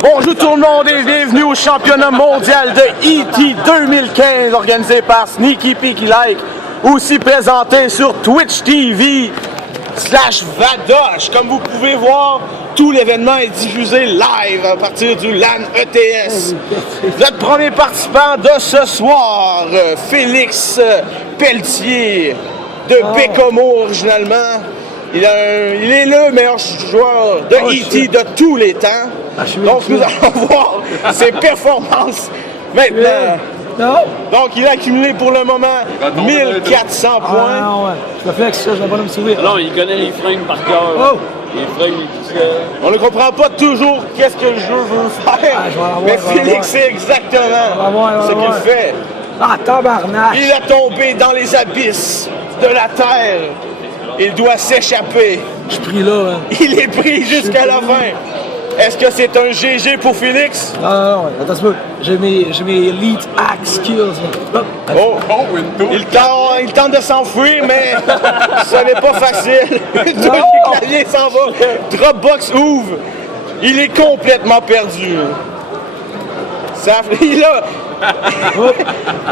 Bonjour tout le monde et bienvenue au championnat mondial de E.T. 2015 organisé par Sneaky Peaky Like, aussi présenté sur Twitch TV /Vadosh. Comme vous pouvez voir, tout l'événement est diffusé live à partir du LAN ETS. Notre premier participant de ce soir, Félix Pelletier de Bécomo originalement. Il est le meilleur joueur de E.T. de tous les temps. Donc nous allons voir ses performances maintenant. Donc il a accumulé pour le moment 1400 points. Non, ouais. Je me flex ça, je vais pas me sourire. Non, il connaît les frames par cœur. Oh! Les frames, tout ça. On ne comprend pas toujours qu'est-ce que le jeu veut faire. Mais Félix sait exactement ce qu'il fait. Ah, tabarnak! Il est tombé dans les abysses de la terre. Il doit s'échapper. Je suis pris là, hein. Il est pris jusqu'à la fin. Est-ce que c'est un GG pour Félix? Non, attends un peu. J'ai mes elite hack skills. Il tente de s'enfuir, mais ce n'est pas facile. Tous les claviers s'en vont. Dropbox ouvre. Il est complètement perdu.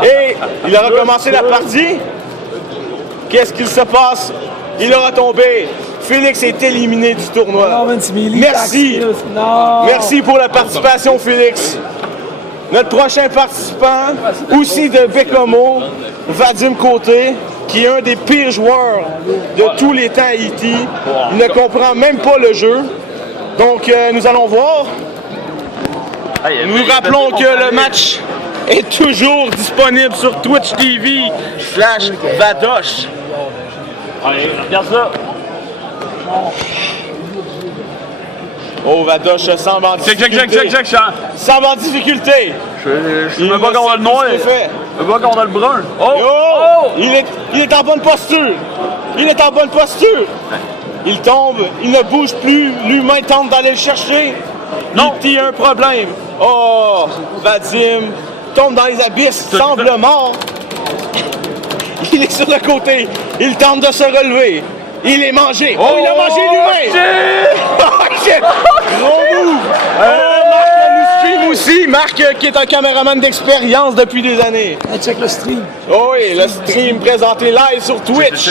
Et il a recommencé la partie. Qu'est-ce qu'il se passe? Il aura tombé. Félix est éliminé du tournoi. Non, man, Merci. Merci pour la participation, Félix. Notre prochain participant, aussi de Bécomo, Vadim Côté, qui est un des pires joueurs de tous les temps à E.T. Il ne comprend même pas le jeu. Donc, nous allons voir. Nous rappelons que le match est toujours disponible sur Twitch TV /Vadosh. Allez, regarde ça. Oh, Vadosh semble en difficulté. Semble en difficulté. Je sais même pas qu'on a le noir. Je sais pas qu'on a le brun. Oh! Il est en bonne posture. Il tombe, il ne bouge plus. L'humain tente d'aller le chercher. Non. Il a un problème. Oh! Vadim tombe dans les abysses, semble mort. Il est sur le côté. Il tente de se relever. Il est mangé. Oh, il a mangé l'humain. Gros move. Marc nous stream aussi. Marc qui est un caméraman d'expérience depuis des années. Hey, check le stream. Oh oui, le stream présenté live sur Twitch.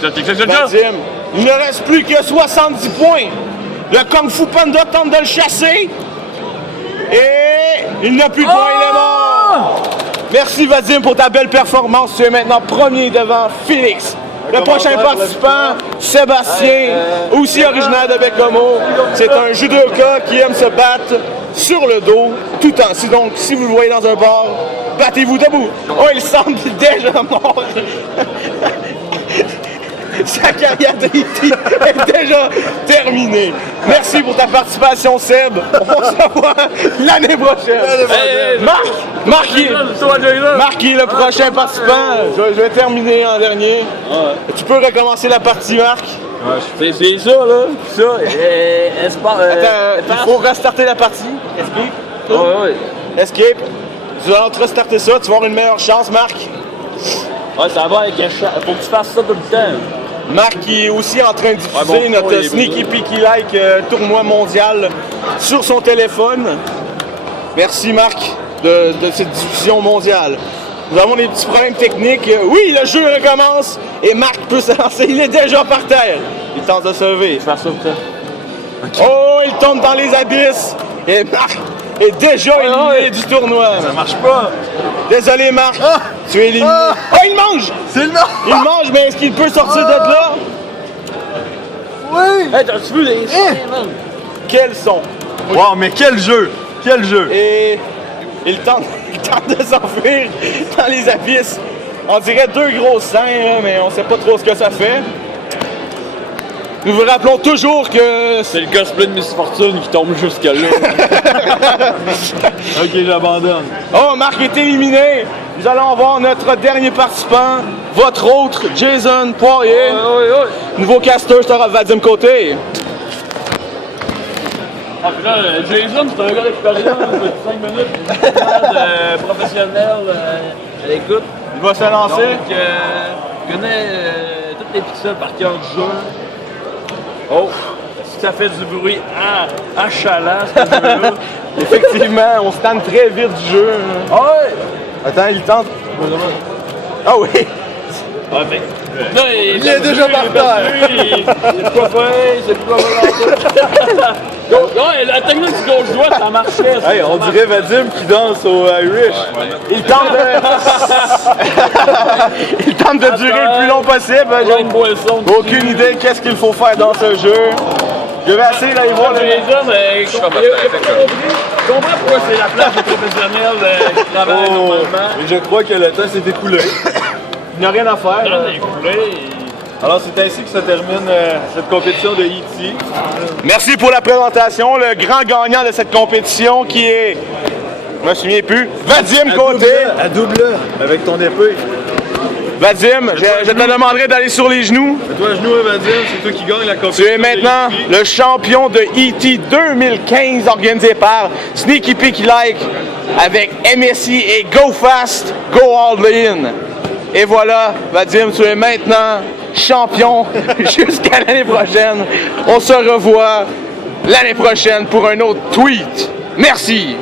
Vadim, il ne reste plus que 70 points. Le Kung Fu Panda tente de le chasser. Et il n'a plus de points, il est mort. Merci Vadim pour ta belle performance. Tu es maintenant premier devant Félix. Le prochain participant, Sébastien, aussi originaire de Bécomo. C'est un judoka qui aime se battre sur le dos tout en. Donc, si vous le voyez dans un bar, battez-vous debout. Oh, il semble déjà mort. Sa carrière de E.T. est déjà terminée. Merci pour ta participation, Seb. On se revoit l'année prochaine. Marc qui est le prochain participant. Je vais terminer en dernier. Tu peux recommencer la partie, Marc. C'est ça, là. Attends, il faut restarter la partie. Escape. Escape. Tu vas restarter ça. Tu vas avoir une meilleure chance, Marc. Ouais, ça va avec faut que tu fasses ça tout le temps. Marc qui est aussi en train de diffuser notre Sneaky Peaky Like tournoi mondial sur son téléphone. Merci Marc de cette diffusion mondiale. Nous avons des petits problèmes techniques. Oui, le jeu recommence et Marc peut se lancer. Il est déjà par terre. Il tente de se lever. Fais ça, okay. Oh, il tombe dans les abysses. Et Marc est déjà éliminé du tournoi. Ça marche pas. Désolé Marc, tu es éliminé. Oh, il mange! C'est le Il mange, mais est-ce qu'il peut sortir de là? Oui! Hey, t'as-tu vu les man? Quels sont? Wow, mais quel jeu! Quel jeu! Et il tente de s'enfuir dans les abysses. On dirait deux gros seins, là, mais on sait pas trop ce que ça fait. Nous vous rappelons toujours que... C'est le cosplay de Miss Fortune qui tombe jusqu'à là. Ok, j'abandonne. Oh, Marc est éliminé. Nous allons avoir notre dernier participant, votre autre, Jason Poirier. Nouveau caster, je te Vadim Côté. Ah, puis là, Jason, c'est un gars d'expérience de 5 minutes, professionnel, à l'écoute. Il va se lancer. Donc, il connaît toutes les pixels par cœur du jeu. Oh! ça fait du bruit achalant, ce jeu-là. Effectivement, on se tente très vite du jeu. Ah ouais! Attends, il tente. Ah oui! Ah, ben, là, Il est déjà par terre. C'est quoi faire? C'est quoi faire? Ouais, la technique du gauche-droite, ça marchait. Hey, on dirait Vadim qui danse au Irish. Il tente de... il tente de durer le plus long possible. Plein de boissons. J'ai aucune idée qu'est-ce qu'il faut faire dans ce jeu. Je vais essayer d'aller voir le... Jason, je comprends pourquoi c'est la place des professionnels qui travaillent normalement. Et je crois que le temps s'est écoulé. Il n'y a rien à faire. Dans les coulées. Alors c'est ainsi que se termine cette compétition de E.T. Merci pour la présentation. Le grand gagnant de cette compétition qui est... Je me souviens plus. Vadim Côté. À double avec ton épée. Vadim, je te demanderai d'aller sur les genoux. Mets-toi à genoux, Vadim, c'est toi qui gagne la Tu compétition. es maintenant de E.T. le champion de E.T. 2015 organisé par Sneaky Peaky Like avec MSI et Go Fast, Go All In. Et voilà, Vadim, tu es maintenant champion jusqu'à l'année prochaine. On se revoit l'année prochaine pour un autre tweet. Merci!